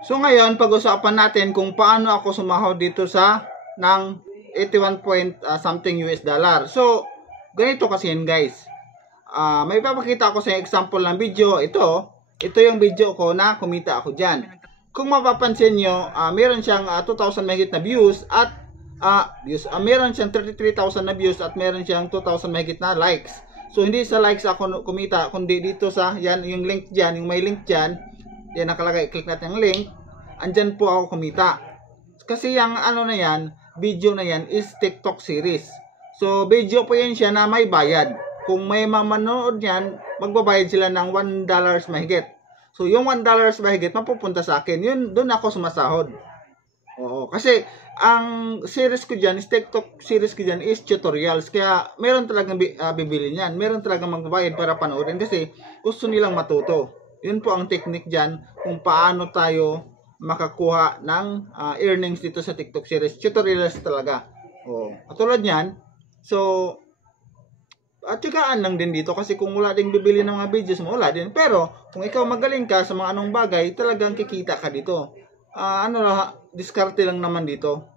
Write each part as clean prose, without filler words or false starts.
So ngayon, pag-usapan natin kung paano ako sumahod dito sa ng 81 point something US dollar. So, ganito kasi yan guys. May papakita ako sa example ng video. Ito yung video ko na kumita ako dyan. Kung mapapansin nyo, meron siyang 2,000 mahigit na views at meron siyang 33,000 na views at meron siyang 2,000 mahigit na likes. So, hindi sa likes ako kumita, kundi dito sa, yan, yung link dyan, yung may link dyan, yan nakalagay, click natin yung link, andyan po ako kumita. Kasi yung na yan, video na yan is TikTok series. So, video po yan siya na may bayad. Kung may mamanood yan, magbabayad sila ng $1 mahigit. So, yung $1 mahigit, mapupunta sa akin. Yun, doon ako sumasahod. Oo, kasi ang series ko dyan, TikTok series ko dyan is tutorials. Kaya meron talagang bibili niyan. Meron talagang magbabayad para panoorin kasi gusto nilang matuto. Yun po ang technique dyan kung paano tayo makakuha ng earnings dito sa TikTok series. Tutorials talaga. Oo, katulad niyan. So, at syagaan lang din dito kasi kung wala ding bibili ng mga videos mo, wala din. Pero, kung ikaw magaling ka sa mga anong bagay, talagang kikita ka dito. Diskarte lang naman dito.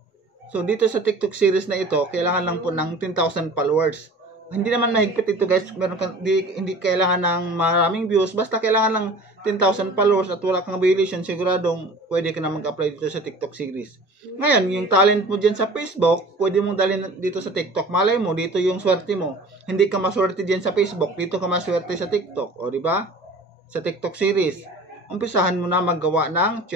So, dito sa TikTok series na ito, kailangan lang po ng 10,000 followers. Hindi naman mahigpit ito guys. Hindi kailangan ng maraming views. Basta kailangan lang 10,000 followers at wala kang violation, siguradong pwede ka na mag-apply dito sa TikTok series. Ngayon, yung talent mo dyan sa Facebook, pwede mong dalhin dito sa TikTok. Malay mo, dito yung swerte mo. Hindi ka maswerte dyan sa Facebook, dito ka maswerte sa TikTok. O, diba? Sa TikTok series. Umpisahan mo na maggawa ng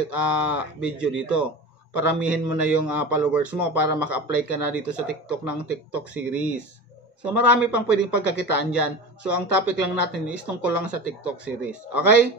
video dito. Paramihin mo na yung followers mo para maka-apply ka na dito sa TikTok ng TikTok series. So, marami pang pwedeng pagkakitaan dyan. So, ang topic lang natin is tungkol lang sa TikTok series. Okay?